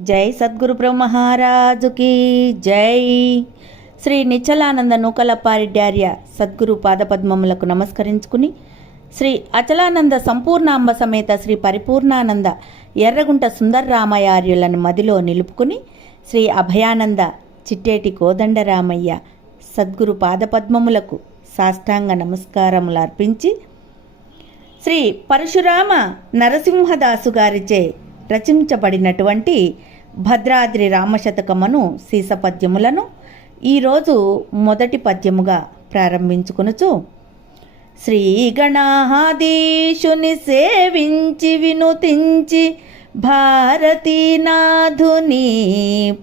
జై సద్గురు బ్రహ్మహారాజుకి జై. శ్రీ నిచ్చలానంద నూకలపారిడ్యార్య సద్గురు పాదపద్మములకు నమస్కరించుకుని శ్రీ అచలానంద సంపూర్ణాంబ సమేత శ్రీ పరిపూర్ణానంద ఎర్రగుంట సుందర్రామయార్యులను మదిలో నిలుపుకుని శ్రీ అభయానంద చిట్టేటి కోదండరామయ్య సద్గురు పాదపద్మములకు సాష్టాంగ నమస్కారములు అర్పించి శ్రీ పరశురామ నరసింహదాసు గారిచే రచించబడినటువంటి భద్రాద్రి రామశతకమును సీసపద్యములను ఈరోజు మొదటి పద్యముగా ప్రారంభించుకొనుచు శ్రీ గణాధీశుని సేవించి వినుతించి భారతీనాథుని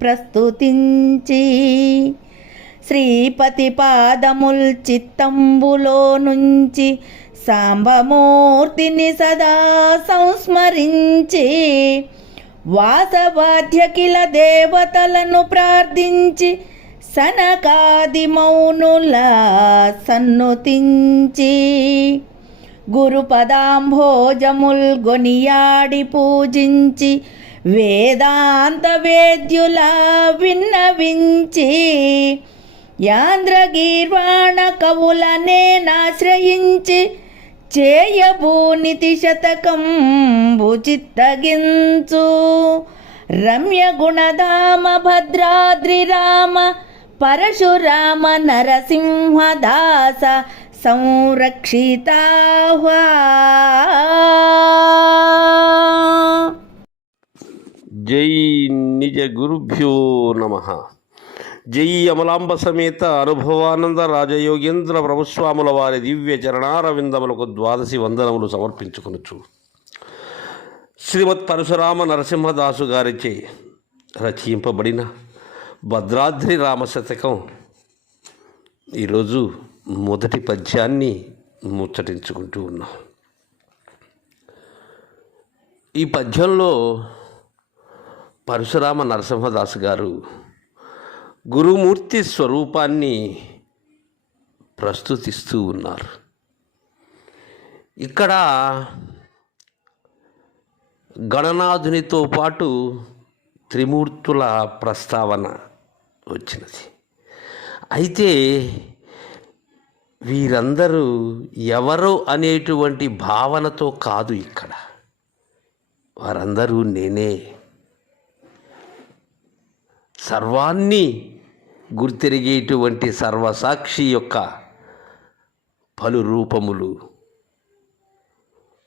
ప్రస్తుతించి శ్రీపతి పాదముల్ చిత్తంబులో నుంచి సాంబమూర్తిని సదా సంస్మరించి వాసవాధ్యకిల దేవతలను ప్రార్థించి సనకాది మౌనుల సన్నుతించి గురుపదాంభోజముల్ గొనియాడి పూజించి వేదాంత వేద్యుల విన్నవించి యాంద్రగీర్వాణ కవులనే నాశ్రయించి చేయభూనితి శతకం చిత్తగించు. రమ్య గుణధామ భద్రాద్రి రామ పరశురామ నరసింహదాస సంరక్షితాహ్వా. జై నిజ గురుభ్యో నమ. జై అమలాంబ సమేత అనుభవానంద రాజయోగేంద్ర ప్రభుస్వాముల వారి దివ్య చరణారవిందములకు ద్వాదశి వందనములు సమర్పించుకొనొచ్చు శ్రీమత్ పరశురామ నరసింహదాసు గారిచే రచయింపబడిన భద్రాద్రి రామశతకం ఈరోజు మొదటి పద్యాన్ని ముచ్చటించుకుంటూ ఉన్నాం. ఈ పద్యంలో పరశురామ నరసింహదాసు గారు గురుమూర్తి స్వరూపాన్ని ప్రస్తుతిస్తూ ఉన్నారు. ఇక్కడ గణనాథునితో పాటు త్రిమూర్తుల ప్రస్తావన వచ్చినది. అయితే వీరందరూ ఎవరు అనేటువంటి భావనతో కాదు ఇక్కడ. వారందరూ నేనే. సర్వాన్ని గుర్తిరిగేటువంటి సర్వసాక్షి యొక్క పలు రూపములు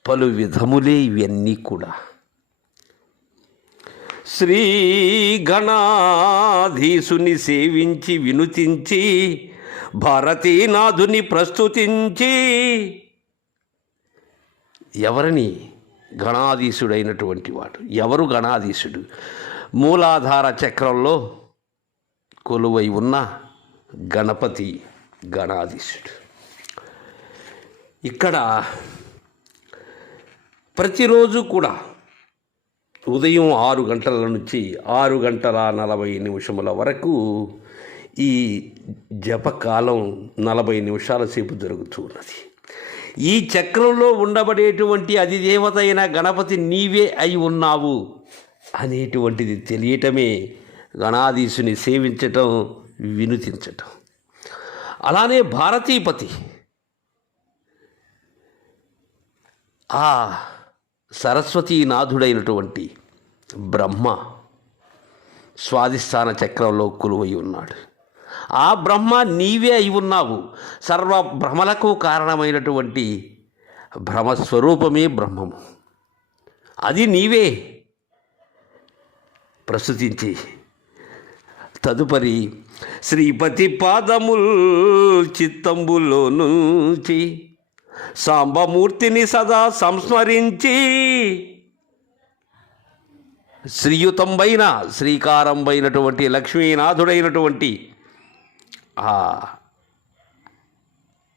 పలు విధములే ఇవన్నీ కూడా. శ్రీ గణాధీసుని సేవించి వినుతించి భారతీనాథుని ప్రస్తుతించి ఎవరిని? గణాధీశుడైనటువంటి వాడు. ఎవరు గణాధీసుడు మూలాధార చక్రంలో కొలువై ఉన్న గణపతి గణాధీశుడు. ఇక్కడ ప్రతిరోజు కూడా ఉదయం ఆరు గంటల నుంచి ఆరు గంటల నలభై నిమిషముల వరకు ఈ జపకాలం నలభై నిమిషాల సేపు జరుగుతూ ఉన్నది. ఈ చక్రంలో ఉండబడేటువంటి అధిదేవత అయిన గణపతి నీవే అయి ఉన్నావు అనేటువంటిది తెలియటమే గణాధీశుని సేవించటం వినుతించటం. అలానే భారతీపతి. ఆ సరస్వతీనాథుడైనటువంటి బ్రహ్మ స్వాధిష్టాన చక్రంలో కొలువై ఉన్నాడు. ఆ బ్రహ్మ నీవే అయి ఉన్నావు. సర్వ భ్రమలకు కారణమైనటువంటి భ్రమస్వరూపమే బ్రహ్మము. అది నీవే. ప్రస్తుతించి తదుపరి శ్రీపతి పాదముల్ చిత్తంబులో నుంచి సాంబమూర్తిని సదా సంస్మరించి శ్రీయుతంబైన శ్రీకారంబైనటువంటి లక్ష్మీనాథుడైనటువంటి ఆ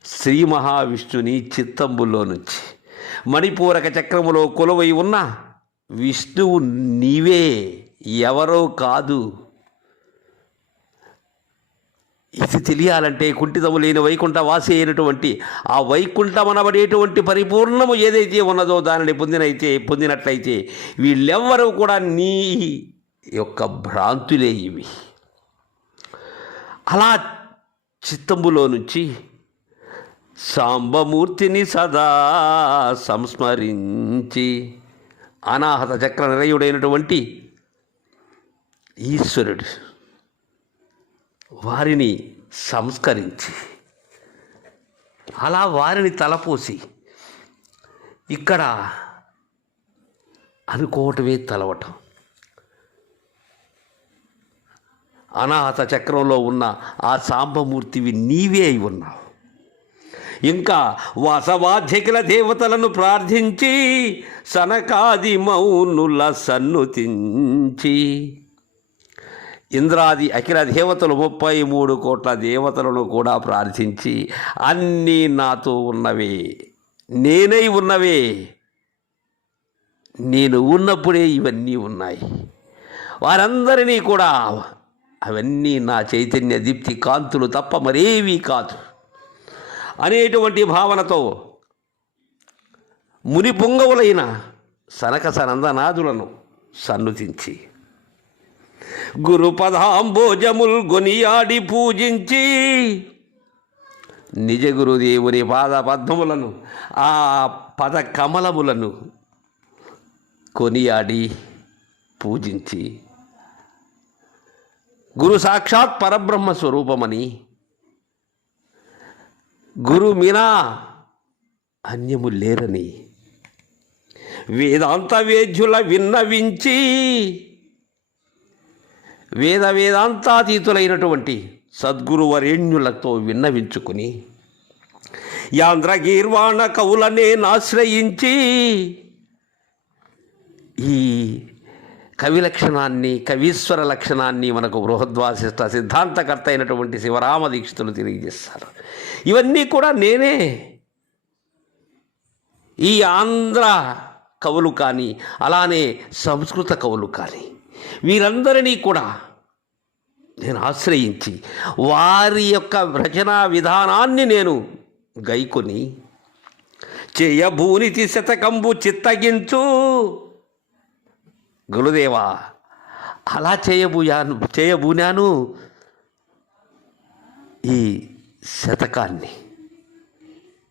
శ్రీ మహావిష్ణుని చిత్తంబులో నుంచి మణిపూరక చక్రములో కొలువై ఉన్న విష్ణువు నీవే ఎవరో కాదు. ఇది తెలియాలంటే కుంఠితము లేని వైకుంఠ వాసి అయినటువంటి ఆ వైకుంఠం అనబడేటువంటి పరిపూర్ణము ఏదైతే ఉన్నదో దానిని పొందినైతే పొందినట్లయితే వీళ్ళెవ్వరూ కూడా నీ యొక్క భ్రాంతులే ఇవి. అలా చిత్తంబులో నుంచి సాంబమూర్తిని సదా సంస్మరించి అనాహత చక్ర నిరయుడైనటువంటి ఈశ్వరుడు వారిని సంస్కరించి అలా వారిని తలపోసి ఇక్కడ అనుకోవటమే తలవటం. అనాహత చక్రంలో ఉన్న ఆ సాంబమూర్తివి నీవే అయి ఉన్నావు. ఇంకా వాసవాధ్యకుల దేవతలను ప్రార్థించి సనకాది మౌనుల సన్నుతించి ఇంద్రాది అఖిల దేవతలు ముప్పై మూడు కోట్ల దేవతలను కూడా ప్రార్థించి అన్నీ నాతో ఉన్నవే. నేనై ఉన్నవే. నేను ఉన్నప్పుడే ఇవన్నీ ఉన్నాయి. వారందరినీ కూడా అవన్నీ నా చైతన్య దీప్తి కాంతులు తప్ప మరేవీ కాదు. అనేటువంటి భావనతో ముని పొంగవులైన సనక సనందనాథులను సన్నుతించి గురు పదాంబోజముల్ గొనియాడి పూజించి నిజ గురుదేవుని పాద పద్మములను ఆ పద కమలములను కొనియాడి పూజించి గురు సాక్షాత్ పరబ్రహ్మ స్వరూపమని గురు మీనా అన్యము లేరని వేదాంత వేద్యుల విన్నవించి వేద వేదాంతాతీతులైనటువంటి సద్గురువరేణ్యులతో విన్నవించుకుని యాంధ్రగీర్వాణ కవులనే ఆశ్రయించి ఈ కవి లక్షణాన్ని కవీశ్వర లక్షణాన్ని మనకు బృహద్వాసిష్ట సిద్ధాంతకర్త అయినటువంటి శివరామ దీక్షితులు తెలియజేస్తారు. ఇవన్నీ కూడా నేనే ఈ ఆంధ్ర కవులు కానీ అలానే సంస్కృత కవులు కానీ వీరందరినీ కూడా నేను ఆశ్రయించి వారి యొక్క రచనా విధానాన్ని నేను గైకొని చేయభూనితి శతకంబు చిత్తగించు. గురుదేవా అలా చేయబూయాను చేయబూనాను ఈ శతకాన్ని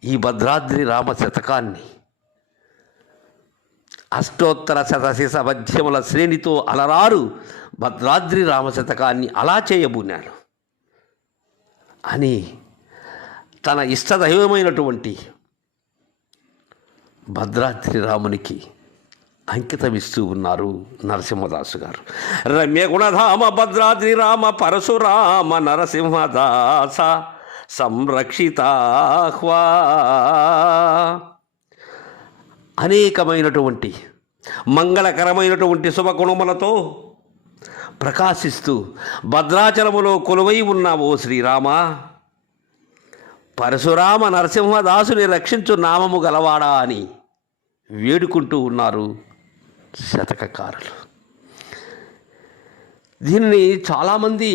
ఈ భద్రాద్రి రామ శతకాన్ని అష్టోత్తర శతశిష మధ్యముల శ్రేణితో అలరారు భద్రాద్రి రామ శతకాన్ని అలా చేయబూనాను అని తన ఇష్టదైవమైనటువంటి భద్రాద్రి రామునికి అంకితమిస్తూ ఉన్నారు నరసింహదాసు గారు. రమ్య గుణధామ భద్రాద్రి రామ పరశురామ నరసింహదాస సంరక్షితాహ్వా అనేకమైనటువంటి మంగళకరమైనటువంటి శుభగుణములతో ప్రకాశిస్తూ భద్రాచలములో కొలువై ఉన్న ఓ శ్రీరామ. పరశురామ నరసింహదాసుని రక్షించు నామము గలవాడా అని వేడుకుంటూ ఉన్నారు శతకకారులు. దీన్ని చాలామంది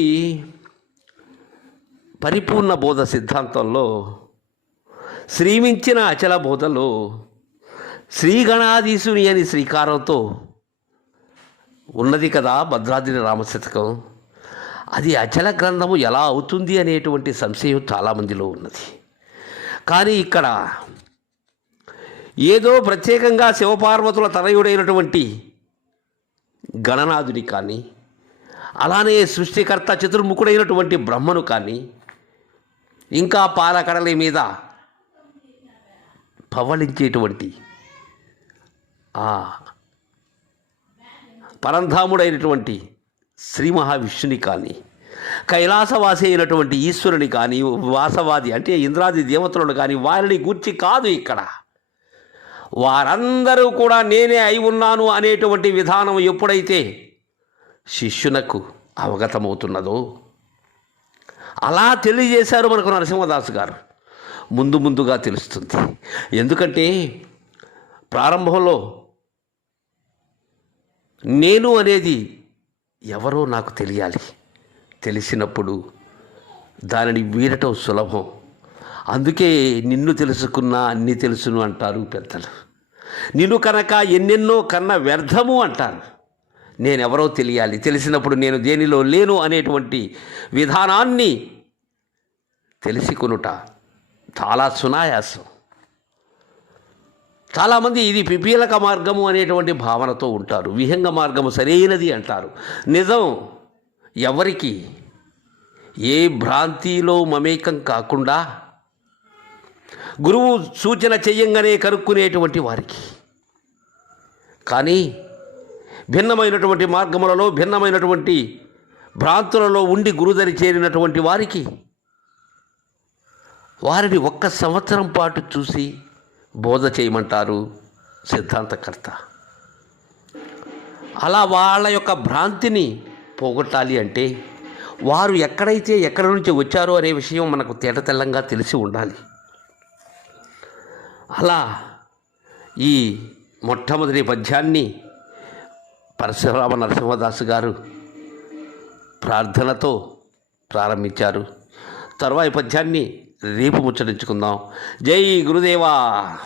పరిపూర్ణ బోధ సిద్ధాంతంలో శ్రీమించిన అచల బోధలో శ్రీగణాధీశుని అని శ్రీకారంతో ఉన్నది కదా భద్రాద్రి రామశతకం. అది అచల గ్రంథము ఎలా అవుతుంది అనేటువంటి సంశయం చాలామందిలో ఉన్నది. కానీ ఇక్కడ ఏదో ప్రత్యేకంగా శివపార్వతుల తనయుడైనటువంటి గణనాథుని కానీ అలానే సృష్టికర్త చతుర్ముఖుడైనటువంటి బ్రహ్మను కానీ ఇంకా పాలకడలి మీద పవళించేటువంటి పరంధాముడైనటువంటి శ్రీ మహావిష్ణుని కానీ కైలాసవాసి అయినటువంటి ఈశ్వరుని కానీ వాసవాది అంటే ఇంద్రాది దేవతలను కానీ వారిని గూర్చి కాదు ఇక్కడ. వారందరూ కూడా నేనే అయి ఉన్నాను అనేటువంటి విధానం ఎప్పుడైతే శిష్యునకు అవగతమవుతున్నదో అలా తెలియజేశారు మనకు నరసింహదాసు గారు. ముందు ముందుగా తెలుస్తుంది. ఎందుకంటే ప్రారంభంలో నేను అనేది ఎవరో నాకు తెలియాలి. తెలిసినప్పుడు దానిని వీడటం సులభం. అందుకే నిన్ను తెలుసుకున్నా అన్ని తెలుసును అంటారు పెద్దలు. నిన్ను కనుక ఎన్నెన్నో కన్న వ్యర్థము అంటారు. నేనెవరో తెలియాలి. తెలిసినప్పుడు నేను దేనిలో లేను అనేటువంటి విధానాన్ని తెలిసికొనుట చాలా సునాయాసం. చాలామంది ఇది పిపీలక మార్గము అనేటువంటి భావనతో ఉంటారు. విహంగ మార్గము సరైనది అంటారు. నిజం ఎవరికి? ఏ భ్రాంతిలో మమేకం కాకుండా గురువు సూచన చెయ్యంగానే కనుక్కునేటువంటి వారికి. కానీ భిన్నమైనటువంటి మార్గములలో భిన్నమైనటువంటి భ్రాంతులలో ఉండి గురుదరి చేరినటువంటి వారికి వారిని ఒక్క సంవత్సరం పాటు చూసి బోధ చేయమంటారు సిద్ధాంతకర్త. అలా వాళ్ళ యొక్క భ్రాంతిని పోగొట్టాలి అంటే వారు ఎక్కడైతే ఎక్కడి నుంచి వచ్చారో అనే విషయం మనకు తేటతెల్లంగా తెలిసి ఉండాలి. అలా ఈ మొట్టమొదటి పద్యాన్ని పరశురామ నరసింహదాసు గారు ప్రార్థనతో ప్రారంభించారు. తర్వాత పద్యాన్ని రేపు ముచ్చటించుకుందాం. జై గురుదేవా.